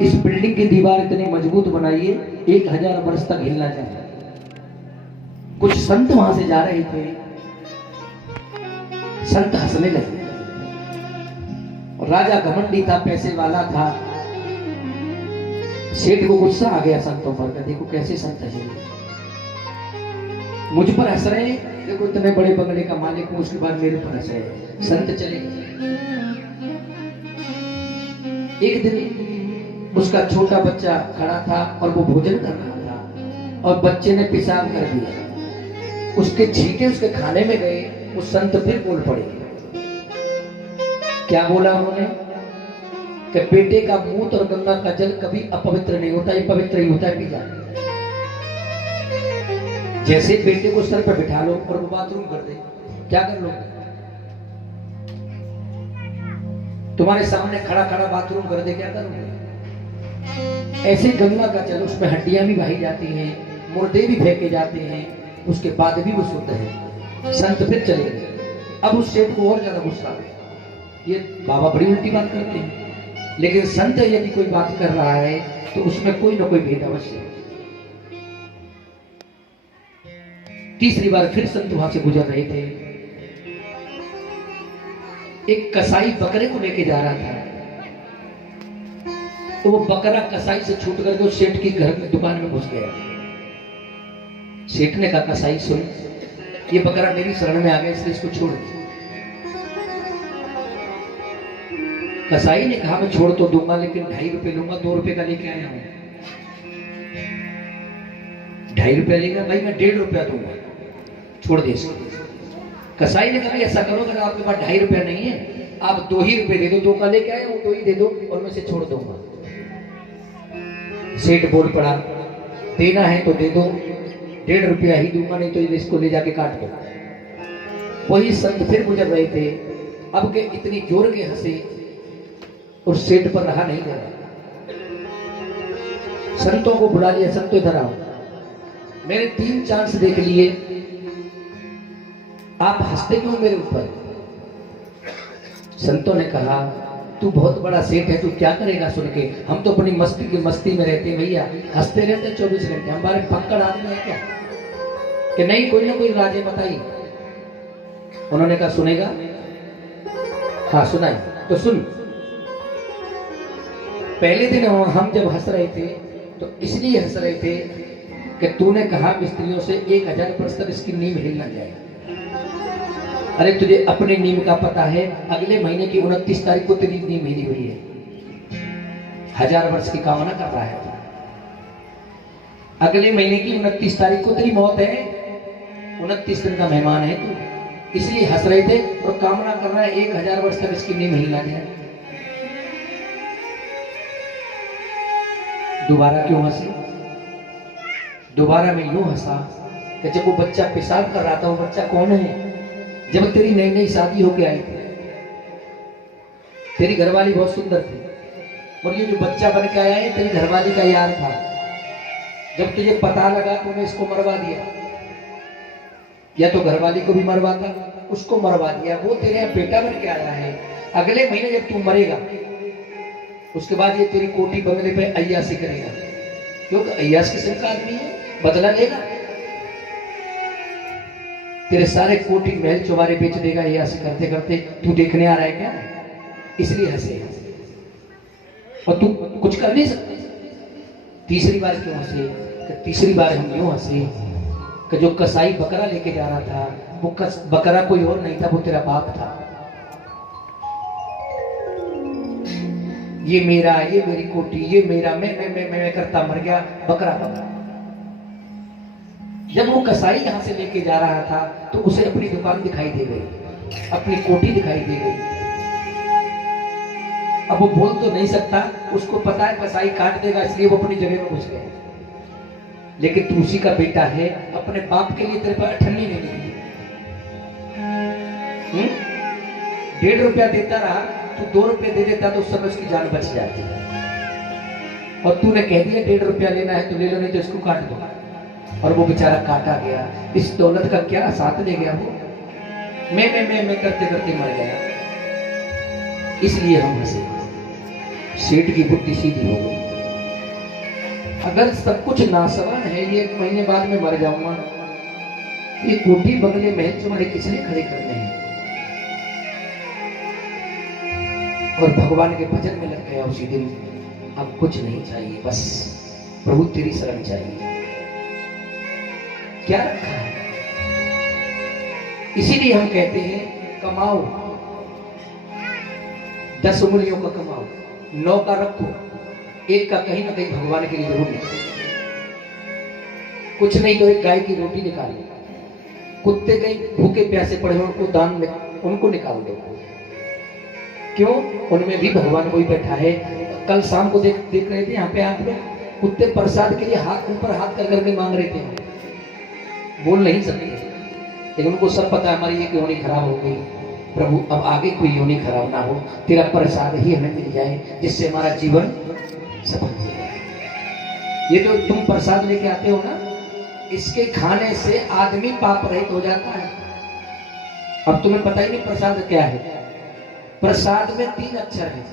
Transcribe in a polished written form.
इस बिल्डिंग की दीवार इतनी मजबूत बनाइए 1000 वर्ष तक हिलना चाहिए। कुछ संत वहां से जा रहे थे, संत हंसने लगे। और राजा घमंडी था, पैसे वाला था। सेठ को गुस्सा आ गया संतों पर, देखो कैसे संत हंसे, मुझ पर हंस रहे हैं, देखो इतने बड़े बंगले का मालिक हूं, उसके बाद मेरे पर हंस रहे हैं। संत चले गए। एक दिन उसका छोटा बच्चा खड़ा था और वो भोजन कर रहा था और बच्चे ने पेशाब कर दिया। उसके छींटे उसके खाने में गए। वो संत फिर बोल पड़े। क्या बोला उन्होंने कि बेटे का मूत्र और गंगा का जल कभी अपवित्र नहीं होता, ये पवित्र ही होता है, पी जा। जैसे बेटे को सर पर बिठा लो और वो बाथरूम कर दे, क्या कर लो? तुम्हारे सामने खड़ा खड़ा बाथरूम कर दे, क्या करोगे? ऐसे गंगा का जल, उसमें हड्डियां भी बही जाती हैं, मुर्दे भी फेंके जाते हैं, उसके बाद भी वो शुद्ध है। संत फिर चले गए। अब उस सेठ को और ज्यादा गुस्सा आ गया, ये बाबा बड़ी उल्टी बात करते हैं। लेकिन संत यदि कोई बात कर रहा है तो उसमें कोई ना कोई भेद अवश्य है। तीसरी बार फिर संत वहां से गुजर रहे थे। एक कसाई बकरे को लेके जा रहा था, तो वो बकरा कसाई से छूट करके उस सेठ की घर में दुकान में घुस गया। सेठ ने कहा, कसाई सुन, ये बकरा मेरी शरण में आ गया, इसलिए इसको छोड़ दे। कसाई ने कहा, मैं छोड़ तो दूंगा, लेकिन 2.5 रुपए लूंगा, 2 रुपए का लेके आया हूं। 2.5 रुपया लेगा भाई, मैं 1.5 रुपया दूंगा, छोड़ दे इसको। कसाई ने कहा, ऐसा करो, अगर आपके पास 2.5 रुपया नहीं है, आप 2 ही रुपए दे दो, 2 का लेके आए, वो 2 ही दे दो और मैं इसे छोड़ दूंगा। सेठ बोल पड़ा, देना है तो दे दो, 1.5 रुपया ही दूंगा, नहीं तो इसको ले जाके काट दो। वही संत फिर गुजर रहे थे। अब के इतनी जोर के हंसे और सेठ पर रहा नहीं जा रहा। संतों को बुला लिया, संतो इधर आओ, मैंने 3 चांस देख लिए, आप हंसते क्यों मेरे ऊपर? संतों ने कहा, तू बहुत बड़ा सेठ है, तू क्या करेगा सुन के? हम तो अपनी मस्ती की मस्ती में रहते हैं भैया, हंसते रहते 24 घंटे। हमारे पक्कड़ आदमी है क्या कि नहीं? कोई ना कोई राजे बताइए। उन्होंने कहा, सुनेगा? हाँ सुनाई। तो सुन, पहले दिन हम जब हंस रहे थे तो इसलिए हंस रहे थे कि तूने कहा मिस्त्रियों से 1000 वर्ष तक इसकी नींव हिलना जाए। अरे तुझे अपने नींव का पता है, अगले महीने की 29 तारीख को तेरी नींव हिली हुई है। 1000 वर्ष की कामना कर रहा है। अगले महीने की 29 तारीख को तेरी मौत है, 29 दिन का मेहमान है तू, इसलिए हंस रहे थे और कामना कर रहा है 1000 वर्ष तक इसकी नींव हिलना जाए। दोबारा क्यों हंसी? दोबारा मैं यूं हंसा कि जब वो बच्चा पेशाब कर रहा था, वो बच्चा कौन है? जब तेरी नई नई शादी होके आई थी, तेरी घरवाली बहुत सुंदर थी और ये जो बच्चा बन के आया है तेरी घरवाली का यार था। जब तुझे पता लगा तो मैं इसको मरवा दिया, या तो घरवाली को भी मरवाता, उसको मरवा दिया। वो तेरे बेटा बन के आया है। अगले महीने जब तू मरेगा, उसके बाद ये तेरी कोठी बंगले पे अय्यासी करेगा, क्योंकि अय्यास किस्म का आदमी है, बदला लेगा। तेरे सारे कोठी महल चौबारे बेच देगा अय्यासी करते करते। तू देखने आ रहा है क्या? इसलिए हंसे, और तू कुछ कर नहीं सकते। तीसरी बार क्यों हंसे? तीसरी बार हम यूं हंसे कि जो कसाई बकरा लेके जा रहा था, वो बकरा कोई और नहीं था, वो तेरा बाप था। ये मेरा, ये मेरी कोठी, ये मेरा, मैं करता मर गया, बकरा बकरा। जब वो कसाई यहां से लेके जा रहा था तो उसे अपनी दुकान दिखाई दे गई, अपनी कोठी दिखाई दे गई। अब वो बोल तो नहीं सकता, उसको पता है कसाई काट देगा, इसलिए वो अपनी जगह में घुस गया। लेकिन तू उसी का बेटा है, अपने बाप के लिए तेरे पर अठन्नी नहीं मिली। 1.5 रुपया देता रहा, तू 2 रुपये दे देता तो उस समय उसकी जान बच जाती। और तूने कह दिया 1.5 रुपया लेना है तो ले लो, नहीं तो इसको काट दो। और वो बेचारा काटा गया। इस दौलत का क्या साथ ले गया वो? मैं करते करते मर गया। इसलिए हम हंसे। सेठ की बुद्धि सीधी हो गई। अगर सब कुछ नासवान है, ये 1 महीने बाद में मर जाऊंगा, ये कोठी बंगले महल तुम्हारे किसने खड़े करने हैं? और भगवान के भजन में लग गया उसी दिन। अब कुछ नहीं चाहिए, बस प्रभु तेरी शरण चाहिए। क्या रखा है? इसीलिए हम कहते हैं कमाओ, 10 उंगलियों का कमाओ, 9 का रखो, 1 का कहीं ना कहीं भगवान के लिए जरूर निकालो। कुछ नहीं तो 1 गाय की रोटी निकालो, कुत्ते कहीं भूखे प्यासे पड़े हो उनको दान में उनको निकाल दो। क्यों? उनमें भी भगवान कोई बैठा है। कल शाम को देख रहे थे यहाँ पे आप लोग, कुत्ते प्रसाद के लिए हाथ ऊपर हाथ कर करके मांग रहे थे, बोल नहीं सकते, लेकिन उनको सब पता है हमारी ये योनि खराब हो गई, प्रभु अब आगे कोई योनि खराब ना हो, तेरा प्रसाद ही हमें मिल जाए जिससे हमारा जीवन सफल हो जाए। ये जो तुम प्रसाद लेके आते हो ना, इसके खाने से आदमी पाप रहित हो जाता है। अब तुम्हें पता ही नहीं प्रसाद क्या है। प्रसाद में 3 अक्षर है,